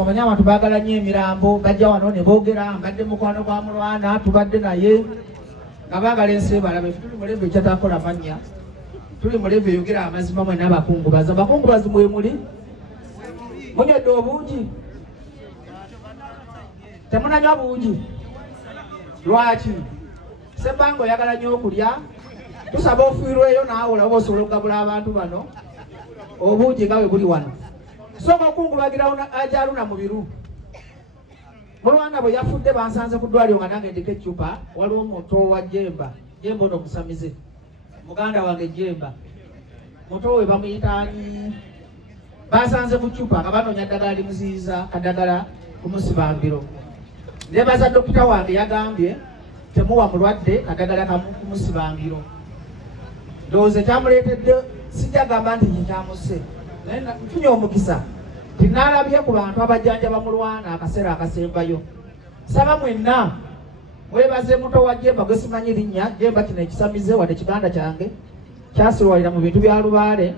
Abanyama tubagala nnyo emirambo bajja wano ne boogera mbadde mukwano gwa mulwana tubadde naye nga baagala ensi balabe tuli mulembe ekyatakola mannya tuli mulembe eyogera amazima mwe n'abakungubazi abakungubazi mwe muli munyedde obuugi temunanywa buugi lwaki Ssembango oyagala nnyo okulya tusaba ofiirweyo naawe olaba osobola okugabula abantu bano obuugi nga bwe buli wano soka okungubagira ajaluna mu biru mulwana bwe yafudde bansanze ku ddwaliro nga nange ndiko eccupa waliwo omuto wa Jemba ono omusamize muganda wange Jemba muto we bamuyitaani bansanze ku ccupa nga banoonya ddagala limuziyiza kaddagala kumusibambiro nebaza dokita wange yagambye temuwa mulwadde kaddagala kumusibambiro ndowooza ekyamuleetedde sijja gamba nti kyekyamuse nfunye omukisa tinaalabye ku bantu abajjanjaba mulwana akaseera akasembayo saba mwenna mwebaze muto wa Jemba gwe simanyi linnya Jemba kino ekisamize wadde kiganda kyange kyasirwalira mu bintu bya lubaale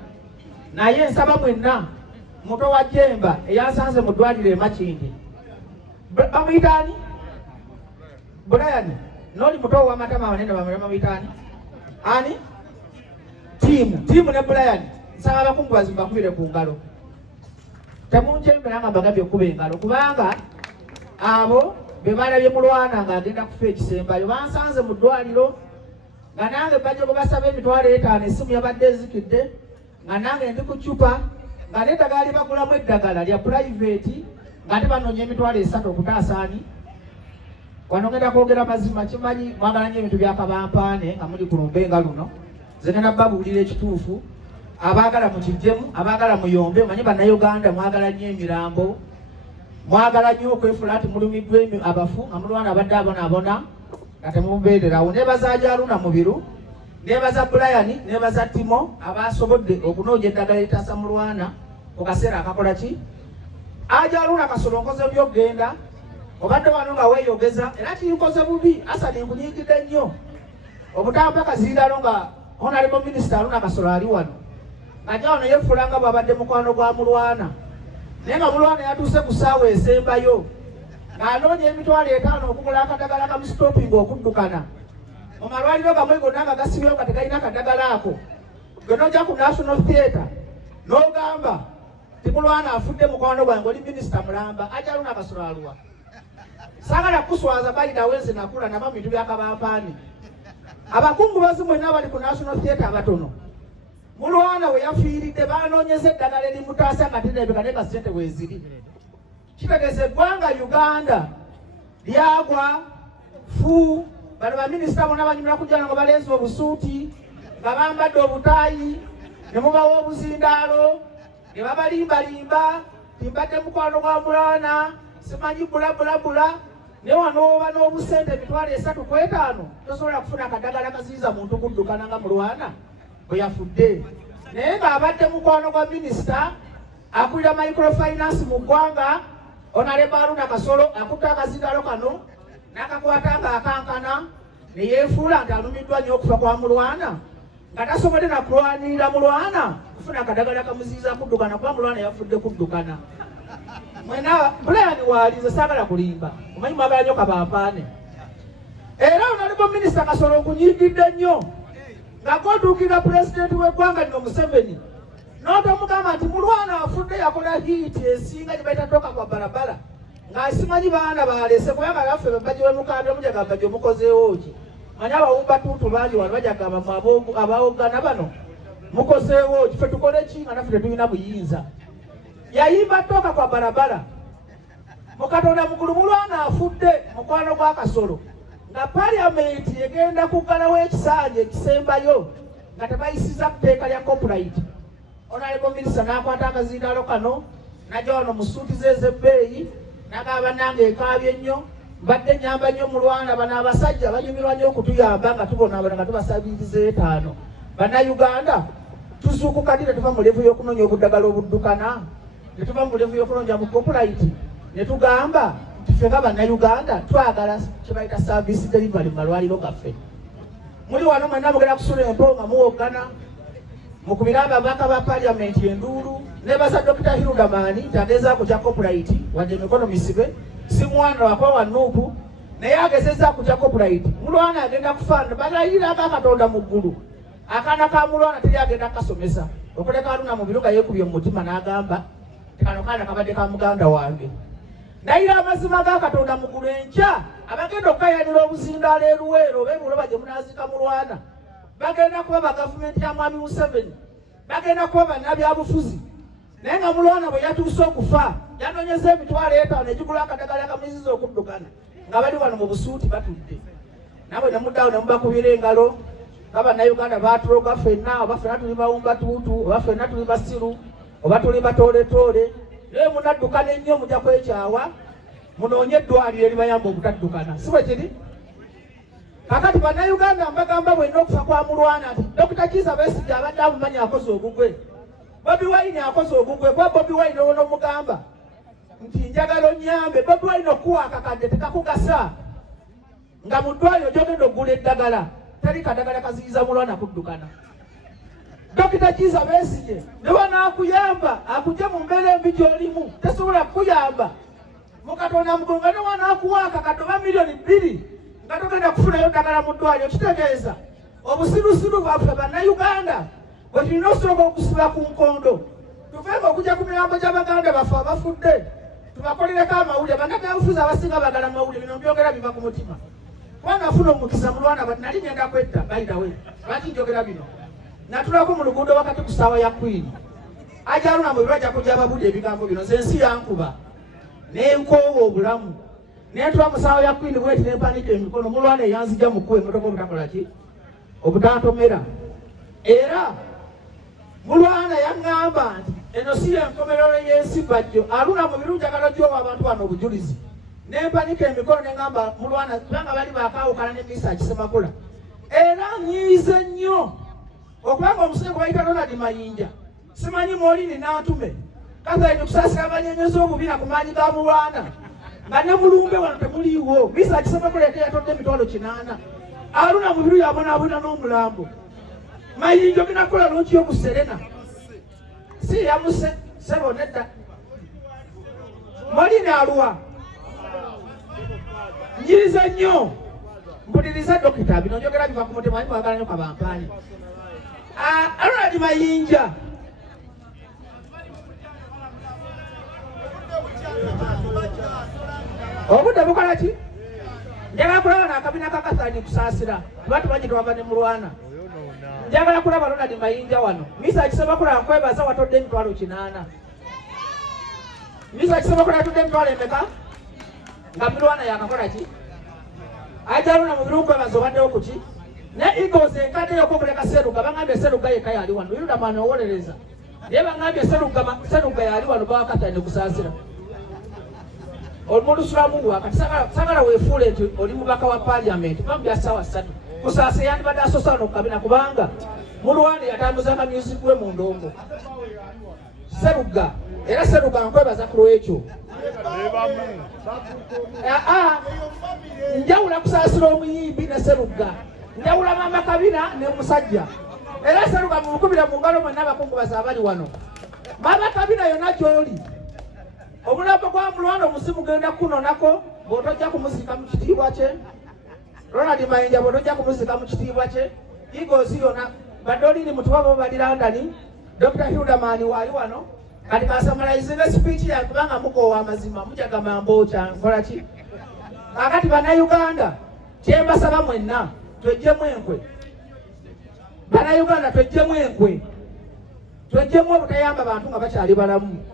naye nsaba mwenna muto wa Jemba eyansanze mu ddwaliro e Makindi bamuyitaani Brian noli muto w'amatama amanene bamuyitaani ani tiimu ne Brian nsaba abakungubazi mbakubire ku ngalo temunjembera nga mbagambye okuba engalo kubanga abo be balabye mulwana ng'agenda kufa ekisembayo bansanze mu ddwaliro nga nange bajja gwe basaba emitwalo 5 essimu yabadde ezikidde nga nange ndi ku ccupa nga n'eddagala libagulamu eddagala lya purayiveti nga tebanoonya emitwalo 3 okutaasaani wano ngenda kwogera mazima kimanyi mwagala nnyo ebintu byakabampaane nga muli ku lumbenga luno zengenda babuulira ekituufu abagala mukijjemu abagala muyombe manyi bannayuganda mwagala nnyo emirambo mwagala nnyo okwefula nti mulumiddwa abafu nga mulwana abadde abonabona nga temubeererawo nebaza ajaluna mubiru nebaza Brian nebaza Timo abasobodde okunoonya eddagala litaasa mulwana ku kaseera akakola ki ajaluna kasolonkoze byogenda obadde wano nga weeyogeza era kinkoze bubi Asani nkunyiigidde nnyo obutamba kaziiralo nga honorable minister Aruna Kasolo ali wano najja wano yefulanga bwabadde mukwano gwa mulwana naye nga mulwana yatuuse ku ssaawa esembayo ng'anoonya emitwalo 5 okugula akadagala kamusitopinga okuddukana mu malwaliro gamwe gonna nga gasibyewo nga tegalina akadagala ako gwe nojja ku National Theatre n'ogamba ti mulwana afudde mukwano gwange oli minisita mulamba ajja Aruna Kasolo aluwa saagala kuswaza bayida wenze nakula naba mu bintu byakabampaani abakungubazi mwenna bali ku National Theatre abatono mulwana we yafiiridde banoonyeza eddagala erimutaasa nga tenebeka naye nga ssente weeziri kitegeeza eggwanga Uganda lyagwa fu bano baminisita bonna banyumira kujjana nga balenzi obusuuti nga bambadde obutaayi ne mubawa obuzindaalo ne babalimbalimba timbadde mukwano gwa mulwana simanyi bulabulabula ne wano oba n'obusente emitwalo 3 ku 5 tosobola kufuna akadagala kaziyiza muntu kuddukana nga mulwana bwe yafudde naye ng'abadde mukwano gwa minisita akulira microfinance mu ggwanga Honorable Aruna Kasolo akutta akazindaalo kano n'akakwata ng'akankana ne yeefuula nti alumiddwa nnyo okufa kwa mulwana nga tasobodde nakulwanirira mulwana kufuna akadagala kamuziyiza kuddukana kuba mulwana yafudde kuddukana mwena Brian waalize saagala kulimba omanyi mwagala nnyo kabampaane era Honorable Minister Kasolo okunyiigidde nnyo nga kotuukira pulezidenti w'eggwanga lino Museveni n'otomugamba nti mulwana afudde yakola hiiti esinga gye bayita toka kwa balabala ng'asimanyi baana balese kubanga yaffe bebajja wemukambye mujagamba gye mukozeewo ki manyi abawumba tuntu bangi wano bajagamba abawogana bano mukozeewo ki ffe tukole ki nga naffe tetulina buyinza yayimba toka kwa balabala mukatonda mukulu mulwana afudde mukwano gwa Kasolo nga parliament egenda kuggalawo ekisaanyi ekisembayo nga tebayisiza ku tteeka lya copyright Honorable Minister n'akwata akazindaalo kano najja wano mu suuti ze ez'ebbeeyi n'agamba nange ekaabye nnyo mbadde nyamba nnyo mulwana bano abasajja banyumirwa nnyo okutuyamba nga tubonaabona nga tubasabiriza 5 bannayuganda tuzuukuka ddi ne tuva mu levu y'okunoonya obuddagala obuddukana ne tuva mu levu y'okunoonya mu copyright ne tugamba ffe nga bannayuganda twagala kyebayita service delivery mu malwaliro gaffe muli wano mwenna mugenda kusula empo nga muwogana mukubira ababaka ba parliament enduulu nebaza Dr. Hilda Mani tagezaako kya copyright wadde emikono misibe si mwana wakwa Nuupu naye agezezaako kya copyright. Mulwana agenda kufaana balayirako Katonda mu ggulu. Akaana ka Mulwana teri agenda kasomesa okuleka Haruna mu biruka yeekubye mu mutima n'agamba kano kaana kabadde ka muganda wange. Nayira amazima ga Katonda mu ggulu enkya abagenda okukayanira obuzindaalo e Luweero oba ebuloba gye munaazika Mulwana bagenda kuba ba gavumenti ya Mwami Museveni, bagenda kuba bannabyabufuzi. Naye nga Mulwana bwe yatuuse okufa yanoonyeza emitwalo 5 egigula akadagala akamuziza okuddukana nga bali wano mu busuuti batudde. Nawe ne muddawo ne mubakubira engalo nga bannayuganda baatuloga ffenna oba ffenna tuli bawumba tuutu oba ffenna tuli basiru oba tuli batooletoole. Naye munaddukana ennyo mujja kwekyawa munoonye eddwaliro eribayamba obutaddukana. Si bwe kiri? Kakati bannayuganda mbagamba bwenna okufa kwa Mulwana nti Dr. Kizza Besigye abadde amumanyi akoze ogugwe. Bobi Wine akoze ogugwe. Gwa Bobi Wine onomugamba nti njagala onnyambe. Bobi Wine okuwa akakadde tekakugasa nga mu ddwaliro gy'ogenda okugula eddagala teri kadagala kaziyiza Mulwana kuddukana. Dr. Kizza Besigye ne bw'anaakuyamba akugye mu mbeera embi gy'olimu tesobola kukuyamba mu Katonda mugongo ne bw'anaakuwa akakadde oba miliyoni 2 nga togenda kufunayo ddagala mu ddwaliro. Kitegeeza obusirusiru bwaffe bannayuganda bwe tulina okusooka okusiba ku nkondo tufenga okujja ku mirambo gy'Abaganda baffe abafudde tubakolereko amawulire. Bannabyabufuzi abasinga bagala amawulire bino mbyogera biva ku mutima kubanga afuna omukisa Mulwana nali ngenda kwetta bayidawe lwaki njogera bino. Natulako mu luguudo wakati ku ssaawa ya Queen ajja Haruna mu biro ajja kujja ababudde ebigambo bino nze ensi yankuba n'enkoowa obulamu netula mu ssaawa ya Queen bweti nempanika emikono Mulwana eyanzija mukuwa emmotoka obutakola ki obutantomera. Era Mulwana yaŋŋamba nti eno si enkomerero y'ensi bajjo. Haruna mu biru njagala gy'owa abantu bano obujulizi nempanika emikono ne ŋŋamba Mulwana kubanga bali baakaawukana ne Misa Kisemakula. Era nyiize nnyo okubanga omusenge bayita Ronald Mayinja simanyi mwolini n'antume Catherine kusaasira abanyenyeza obubina ku maanyi ga Mulwana nga ne Mulumbe wano temuliiwo. Misa Kisemakula ate yatodde emitwalo 8. Haruna mu biru yabonaabona n'omulambo. Mayinja ogenda kukola lonki y'oku Serena si yamuse sebo nedda. Molini aluwa nyiriza nnyo mpuliriza Dokita bino njogera biva ku mutima ayi mwagala nnyo kabampaani. Ronald Mayinja obudde bukola ki? Njagala kulaba n'akabina ka Catherine kusaasira kuba tumanyi tewava ne Mulwana. Njagala kulaba Ronald Mayinja wano. Misa Kisemakula nkwebaza watodde emitwalo 8. Misa Kisemakula yatodde emitwalo emeka nga Mulwana yakakola ki? Ajja Haruna mu biru nkwebaza obaddewo ku ki? Ne Eagles enkadde y'okwoguleka Sseruga bangambye Sseruga yekka yali wano. Hilda Mani owolereza naye bangambye Sseruga yali wano bawa Catherine kusaasira. Omuntu sulamuwa kati sagala weefuule nti oli mubaka wa Parliament bambya ssaawa 3 kusaasa yandibadde asosa no kabina kubanga Mulwana yatambuzanga music we mu ndongo. Sseruga era Sseruga nkwebaza ku lwekyo. Njawula kusaasira omuyimbi ne Sseruga njawula mama kabina ne musajja. Era Sseruga mumukubira mu ngalo mwenna abakungubazi abali wano. Mama kabina yonna gy'oli omulambo gwa Mulwana omusimu genda kunonako bw'otojja kumuzika mu kitiibwa kye. Ronald Mayinja bw'otojja kumuzika mu kitiibwa kye. Eagles yonna badde oliri mutuba bo bali London. Dr. Hilda Mani wali wano kati kasamalizinga speech ya kubanga mukoowa amazima mujaga mamboocha nkola ki? Kakati bannayuganda kyembasaba mwenna twejjemu enkwe. Bannayuganda twejjemu enkwe. Twejjemu obutayamba bantu nga bakyali balamu.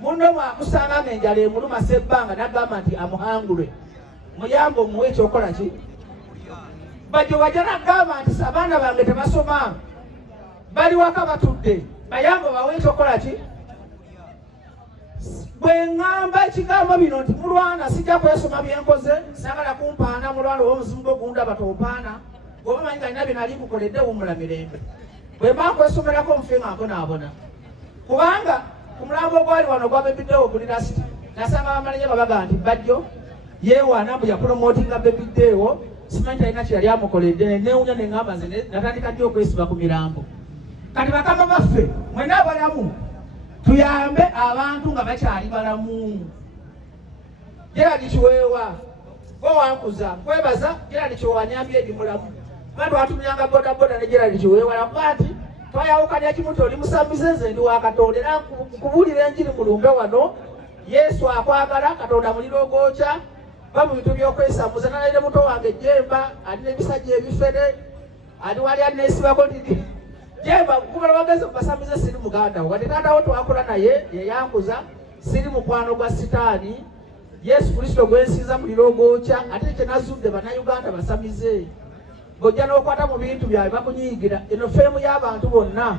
Muno mwakusanga ng'enjala emuluma Ssebbanga n'agamba nti amuhangulwe. Muyambe omuwe ekyokola ki? Bajjo wajja n'agamba nti abaana bange tebasoma bali waka batudde bayambe bawe ekyokola ki? Bwe ŋŋamba ekigambo bino nti Mulwana sijja kwesoma byenkoze sagala kumpaana Mulwana oba omuzimu gw'ogunda batompaana bw'oba manyi galina bye nali nkukoledde wummula mirembe. Bwe mba nkwesomerako nfe nga mbonaabona kubanga ku mulambo ogwali wano gwabebiddewo bulinasiti nasanga bamalenya babaga nti bajjo yeewaana mbu yapromotinga bebiddeewo simanyi talina kye yali amukoledde neewunya ne ŋŋamba nze natandika nnyo okwesiba ku mirambo. Kati bakama baffe mwenna abalamu tuyambe abantu nga bakyali balamu. Gerald Kiweewa wankuza kwebaza Gerald Kiweewa wanyambye edi mulamu. Bantu batumianga boda boda ne Gerald Kiweewa lakuba nti twayawukanya kimuto oli musamize nze ndi wa Katonda era kubuulira enjiri mulumbe wano. Yesu akwagala, Katonda muliro gwokya, ba mu bintu by'okwesamuza. Nalaire muto wange Jemba alina ebisajja ebifere ali wali aneesibako nti Jemba kubala wageze kubasamize siri muganda wadde taata wo twakola naye yeyankuza siri mukwano gwa sitaani. Yesu Kristo gwensiza muliro gwokya ate kye nazudde bannayuganda basamize. Gojja n'okwata mu bintu byabwe bakunyiigira. Eno feemu y'abantu bonna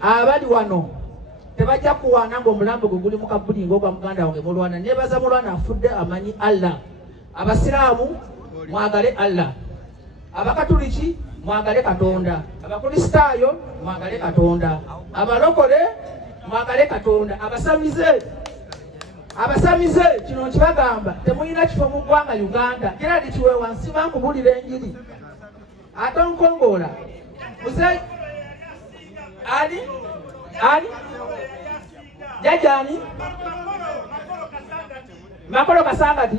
abali wano tebajja kuwaana ng'omulambo gwe guli mu kabulingo gwa muganda wange mulwana. Neebaza mulwana afudde amanyi Allah. Abasiraamu mwagale Allah, Abakatuliki mwagale Katonda, Abakristaayo mwagale Katonda, abalokole mwagale Katonda. Abasamize kino nkibagamba temulina kifo mu ggwanga Uganda. Gerald Kiweewa nsiba nkubuulira enjiri ate nkongoola muze ali jajani Makolo Kasangati